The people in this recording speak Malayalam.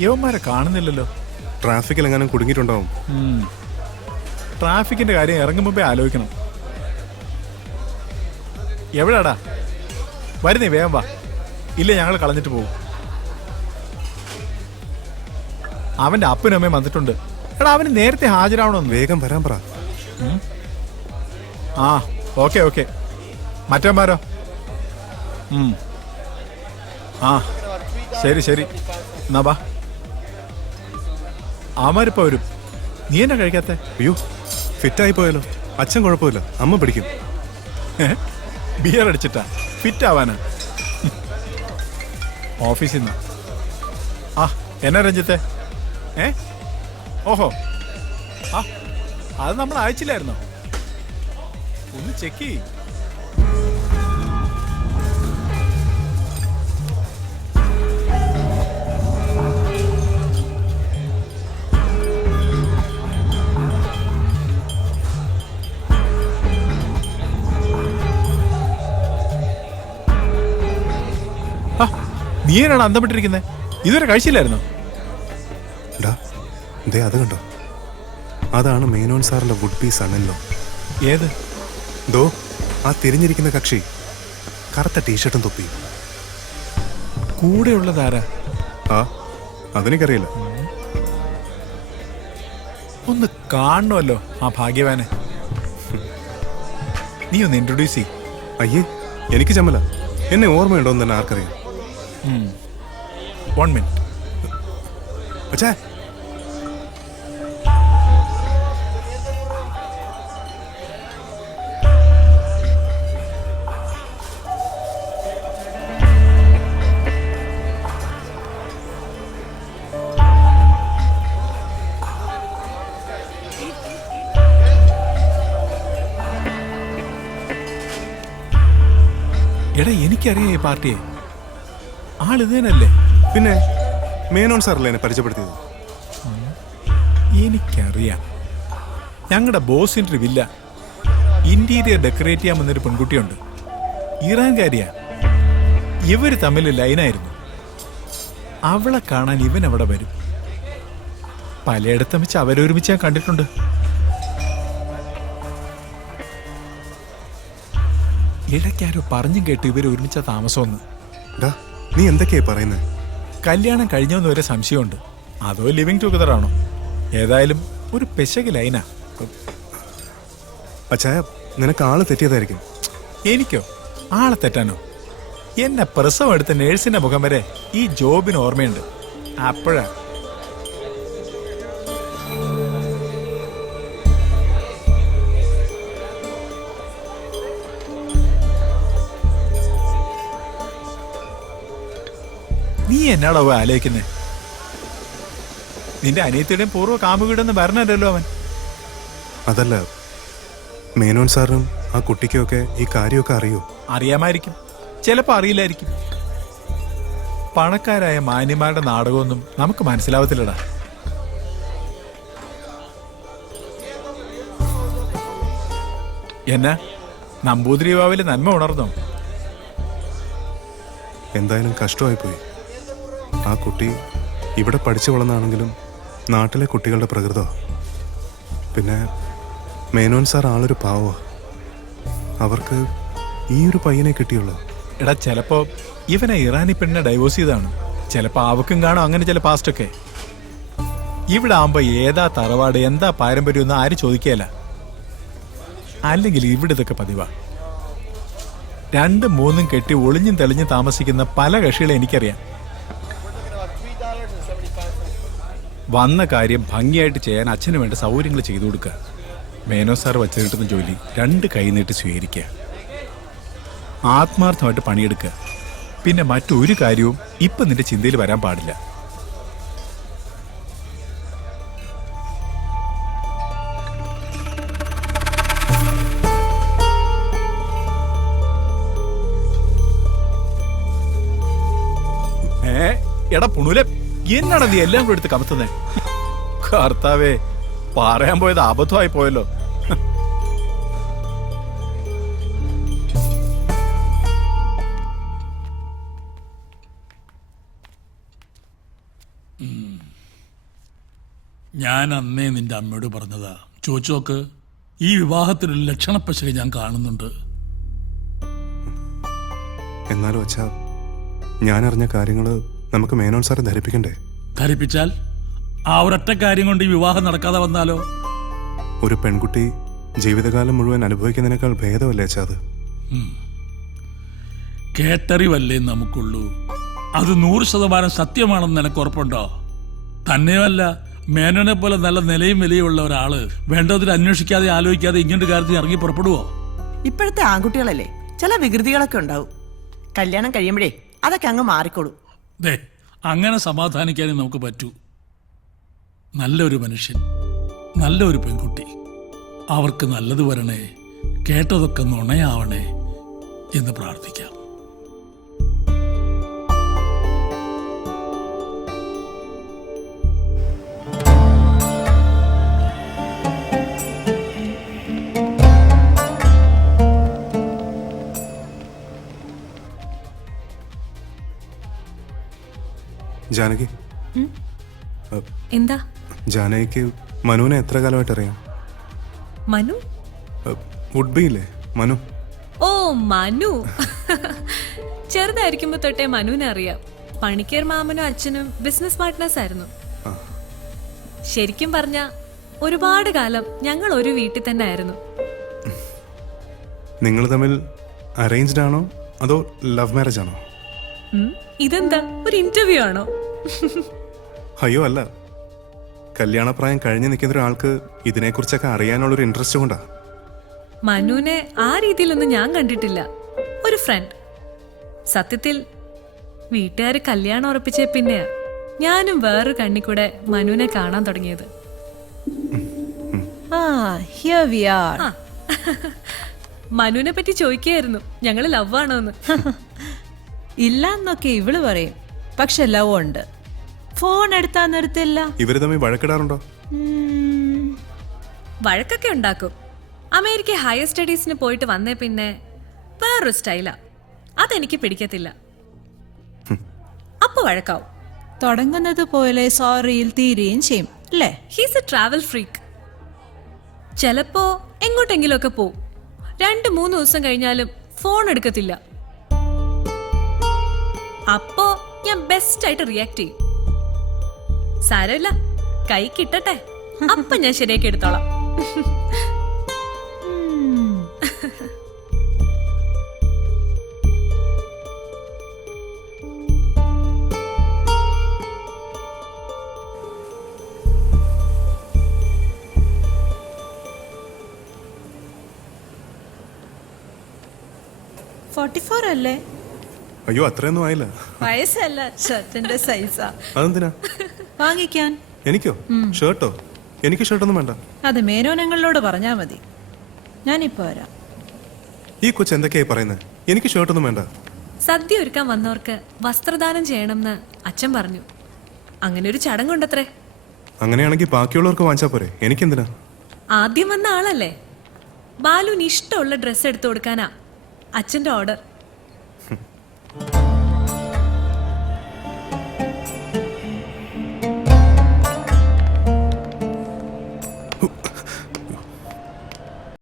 യവന്മാരെ കാണുന്നില്ലല്ലോ. ട്രാഫിക്കിൽ എങ്ങാനും കുടുങ്ങിയിട്ടുണ്ടാവും. ട്രാഫിക്കിന്റെ കാര്യം ഇറങ്ങും മുമ്പേ ആലോചിക്കണം. എവിടാടാ? വരുന്നേ വേഗം വാ. ഇല്ല ഞങ്ങൾ കളഞ്ഞിട്ട് പോകും അവന്റെ അപ്പനും അമ്മയും വന്നിട്ടുണ്ട്. എടാ അവന് നേരത്തെ ഹാജരാവണമെന്ന്. വേഗം വരാൻ പറ. ആ ഓക്കെ ഓക്കെ. മറ്റന്മാരോ. ആ. ശരി ശരി. എന്നാ ബാ. അവന്മാരിപ്പോ വരും. നീ എന്നാ കഴിക്കാത്ത? അയ്യോ ഫിറ്റായി പോയല്ലോ. അച്ഛൻ കുഴപ്പമില്ല. അമ്മ പിടിക്കും. ബിയർ അടിച്ചിട്ടാ. ഫിറ്റ് ആവാനാ. ഓഫീസിൽ നിന്ന്. ആ എന്നാ രഞ്ജിത്തെ? ഏ? ഓഹോ. ആ അത് നമ്മൾ അയച്ചില്ലായിരുന്നോ? ഒന്ന് ചെക്ക് ചെയ് നീ എന്നാണ് അന്തപ്പെട്ടിരിക്കുന്നത് ഇതുവരെ കഴിച്ചില്ലായിരുന്നോ? ഡാ ദേ അത് കണ്ടോ? അതാണ് മേനോൻ സാറിന്റെ വുഡ് പീസ് ആണല്ലോ ഏത്? ദോ ആ തിരിഞ്ഞിരിക്കുന്ന കക്ഷി. കറുത്ത ടീഷർട്ടും തൊപ്പി. കൂടെയുള്ളതാരാ ആ അതെനിക്കറിയില്ല. ഒന്ന് കാണണമല്ലോ ആ ഭാഗ്യവാനെ. നീ ഒന്ന് ഇൻട്രൊഡ്യൂസ് ചെയ് അയ്യേ എനിക്ക് ചമ്മല. എന്നെ ഓർമ്മയുണ്ടോ എന്ന് തന്നെ ആർക്കറിയാം. വൺ മിനിറ്റ് പക്ഷേ എടാ എനിക്കറിയാം ഈ പാർട്ടിയെ. ആൾ ഇതേനല്ലേ? പിന്നെ മേനോൻ സാറല്ലേ എന്നെ പരിചയപ്പെടുത്തിയത്? എനിക്കറിയാം. ഞങ്ങളുടെ ബോസിന്റെ ഒരു വില്ല ഇന്റീരിയർ ഡെക്കറേറ്റ് ചെയ്യാൻ വന്നൊരു പെൺകുട്ടിയുണ്ട്. ഇറാൻകാരിയാ. ഇവർ തമ്മിൽ ലൈനായിരുന്നു. അവളെ കാണാൻ ഇവൻ അവിടെ വരും. പലയിടത്തും വെച്ച് അവരൊരുമിച്ച് ഞാൻ കണ്ടിട്ടുണ്ട്. ഇടയ്ക്കാരോ പറഞ്ഞും കേട്ട് ഇവർ ഒരുമിച്ച ഡാ നീ എന്തൊക്കെയാ പറയുന്നത് കല്യാണം കഴിഞ്ഞോന്ന് വരെ സംശയമുണ്ട്. അതോ ലിവിങ് ടുഗദർ ആണോ? ഏതായാലും ഒരു പെശക് ലൈനാ. അച്ഛായ നിനക്ക് ആൾ തെറ്റിയതായിരിക്കും. എനിക്കോ? ആളെ തെറ്റാനോ? എന്നെ പ്രസവം എടുത്ത നേഴ്സിന്റെ മുഖം വരെ ഈ ജോബിന് ഓർമ്മയുണ്ട്. അപ്പോഴാ എന്നാടോ ആലോചിക്കുന്നേ? നിന്റെ അനിയത്തിയുടെയും പൂർവ കാമ്പ് വീടെന്ന് പറഞ്ഞല്ലോ അവൻ. അതല്ല മേനോൻ സാറിനും ആ കുട്ടിക്കൊക്കെ ഈ കാര്യമൊക്കെ അറിയോ? അറിയാമായിരിക്കും. ചിലപ്പോൾ അറിയില്ലായിരിക്കും. പണക്കാരായ മാന്യന്മാരുടെ നാടകമൊന്നും നമുക്ക് മനസ്സിലാവത്തില്ലടാ. എന്നാ നമ്പൂതിരി ബാവിലെ നന്മ ഉണർന്നോ? എന്തായാലും കഷ്ടമായി പോയി ആ കുട്ടി ഇവിടെ പഠിച്ചു വളർന്നാണെങ്കിലും നാട്ടിലെ കുട്ടികളുടെ പ്രകൃതോ പിന്നെ മേനോൻ സാർ ആളൊരു പാവോ അവർക്ക് ഈ ഒരു പയ്യനെ കിട്ടിയുള്ളൂ. എടാ ചിലപ്പോ ഇവനെ ഇറാനി പെണ്ണിനെ ഡൈവോഴ്സ് ചെയ്താണ്. ചിലപ്പോ അവക്കും കാണും അങ്ങനെ ചില പാസ്റ്റൊക്കെ ഇവിടെ ആകുമ്പോൾ ഏതാ തറവാട് എന്താ പാരമ്പര്യം എന്ന് ആരും ചോദിക്കുകയല്ല അല്ലെങ്കിൽ ഇവിടെ ഇതൊക്കെ പതിവാ. രണ്ടും മൂന്നും കെട്ടി ഒളിഞ്ഞും തെളിഞ്ഞും താമസിക്കുന്ന പല കക്ഷികളെ എനിക്കറിയാം. വന്ന കാര്യം ഭംഗിയായിട്ട് ചെയ്യാൻ അച്ഛന് വേണ്ട സൗകര്യങ്ങൾ ചെയ്തു കൊടുക്കുക. മേനോ സാർ വച്ചു കിട്ടുന്ന ജോലി രണ്ട് കൈ നീട്ടി സ്വീകരിക്കുക. ആത്മാർത്ഥമായിട്ട് പണിയെടുക്കുക. പിന്നെ മറ്റൊരു കാര്യവും ഇപ്പൊ നിന്റെ ചിന്തയിൽ വരാൻ പാടില്ല. എടാ പുണുലെ എന്നാടാ നീ എല്ലാം കൂടെ എടുത്ത് കമത്തുന്നേ? കർത്താവേ പറയാൻ പോയത് അബദ്ധമായി പോയല്ലോ. ഞാൻ അന്നേ നിന്റെ അമ്മയോട് പറഞ്ഞതാ ചോദിച്ചു നോക്ക് ഈ വിവാഹത്തിനൊരു ലക്ഷണപ്പശക ഞാൻ കാണുന്നുണ്ട്. എന്നാലും അച്ഛാ ഞാൻ അറിഞ്ഞ കാര്യങ്ങൾ നമുക്ക് മേനോൻ സാറെ ധരിപ്പിക്കണ്ടേ? ധരിപ്പിച്ചാൽ ആ ഒരൊറ്റ കാര്യം കൊണ്ട് ഈ വിവാഹം നടക്കാതെ വന്നാലോ? ഒരു പെൺകുട്ടി ജീവിതകാലം മുഴുവൻ അനുഭവിക്കുന്നതിനേക്കാൾ ഭേദമല്ലേ അത്? കേട്ടറിവല്ലേ നമുക്കുള്ളൂ. അത് നൂറ് ശതമാനം സത്യമാണെന്ന് നിനക്ക് ഉറപ്പുണ്ടോ? തന്നെയുമല്ല മേനോനെ പോലെ നല്ല നിലയും വിലയുമുള്ള ഒരാൾ വേണ്ടതിൽ അന്വേഷിക്കാതെ ആലോചിക്കാതെ ഇങ്ങനൊരു കാര്യത്തിൽ ഇറങ്ങി പുറപ്പെടുവോ? ഇപ്പോഴത്തെ ആൺകുട്ടികളല്ലേ ചില വികൃതികളൊക്കെ ഉണ്ടാവും. കല്യാണം കഴിയുമ്പോഴേ അതൊക്കെ അങ്ങ് മാറിക്കോളൂ. ദേ അങ്ങനെ സമാധാനിക്കാനേ നമുക്ക് പറ്റൂ. നല്ലൊരു മനുഷ്യൻ നല്ലൊരു പെൺകുട്ടി. അവർക്ക് നല്ലത് വരണേ കേട്ടതൊക്കെ നുണയാവണേ എന്ന് പ്രാർത്ഥിക്കാം. ജാനകി. എന്താ? ജാനകിക്ക് മനുവിനെ എത്ര കാലമായിട്ട് അറിയാം? മനു? വുഡ്ബിയില്ലേ ഇല്ലേ? മനു. ഓ മനു. ചെറുതായിരിക്കുമ്പോ തൊട്ടേ മനുവിനെ അറിയാം. പണിക്കർ മാമനും അച്ഛനും ബിസിനസ് പാർട്ട്നേഴ്സ് ആയിരുന്നു. ശരിക്കും പറഞ്ഞ ഒരുപാട് കാലം ഞങ്ങൾ ഒരു വീട്ടിൽ തന്നെ ആയിരുന്നു. നിങ്ങൾ തമ്മിൽ അറേഞ്ച്ഡ് ആണോ? അതോ ലവ് മാരേജ് ആണോ? ഇതെന്താ? ഒരു ഇന്റർവ്യൂ ആണോ? അയ്യോ അല്ല. കല്യാണപ്രായം കഴിഞ്ഞ് നിൽക്കുന്ന ഒരാൾക്ക് ഇതിനെക്കുറിച്ചൊക്കെ അറിയാനുള്ളൊരു ഇൻട്രസ്റ്റ് കൊണ്ടാ. മനുവിനെ ആ രീതിയിലൊന്നും ഞാൻ കണ്ടിട്ടില്ല. ഒരു ഫ്രണ്ട് സത്യത്തിൽ വീട്ടുകാർ കല്യാണം ഉറപ്പിച്ച പിന്നെയാ. ഞാനും വേറൊരു കണ്ണി കൂടെ മനുവിനെ കാണാൻ തുടങ്ങിയത്. മനുവിനെ പറ്റി ചോദിക്കായിരുന്നു ഞങ്ങൾ ലവ് ആണോന്ന്. ഇല്ലാന്നൊക്കെ ഇവൾ പറയും. പക്ഷെ ലവ് ഉണ്ട്. ഫോൺ എടുത്താ നിർത്തില്ല. ഇവർ തമ്മിൽ വഴക്കിടാറുണ്ടോ? വഴക്കൊക്കെ ഉണ്ടാക്കും. അമേരിക്ക ഹയർ സ്റ്റഡീസിന് പോയിട്ട് വന്നേ പിന്നെ വേറൊരു സ്റ്റൈലാ. അതെനിക്ക് പിടിക്കത്തില്ല. അപ്പൊ വഴക്കാവും. തുടങ്ങുന്നത് പോലെ സോറിയിൽ തീരുകയും ചെയ്യും അല്ലേ? ഹീസ് എ ട്രാവൽ ഫ്രീക്ക് ചിലപ്പോ എങ്ങോട്ടെങ്കിലുമൊക്കെ പോവും. രണ്ട് മൂന്ന് ദിവസം കഴിഞ്ഞാലും ഫോൺ എടുക്കത്തില്ല. അപ്പോ ഞാൻ ബെസ്റ്റ് ആയിട്ട് റിയാക്ട് ചെയ്യും. സാരമില്ല. കൈ കിട്ടട്ടെ. അപ്പൊ ഞാൻ ശരിയാക്കി എടുത്തോളാം. ഫോർട്ടി ഫോർ അല്ലേ? അയ്യോ അത്രയൊന്നും ആയില്ല. വയസ്സല്ല. ഷർട്ടിന്റെ സൈസാ അതെന്തിനാ? വാങ്ങിക്കാൻ. എനിക്കോ? ഷർട്ടോ? എനിക്ക് ഷർട്ടൊന്നും വേണ്ട. അത് മേനോനങ്ങളോട് പറഞ്ഞാ മതി. ഞാനിപ്പോ വരാം. ഈ കൊച്ചു എന്തൊക്കെയായി പറയുന്നത് എനിക്ക് ഷർട്ടൊന്നും വേണ്ട. സദ്യ ഒരുക്കാൻ വന്നവർക്ക് വസ്ത്രദാനം ചെയ്യണമെന്ന് അച്ഛൻ പറഞ്ഞു. അങ്ങനെ ഒരു ചടങ്ങുണ്ടത്രേ. അങ്ങനെയാണെങ്കിൽ ബാക്കിയുള്ളവർക്ക് വാങ്ങിച്ചാ പോരെ. എനിക്കെന്തിനാ? ആദ്യം വന്ന ആളല്ലേ? ബാലുവിന് ഇഷ്ടമുള്ള ഡ്രസ്സ് എടുത്തു കൊടുക്കാനാ അച്ഛന്റെ ഓർഡർ.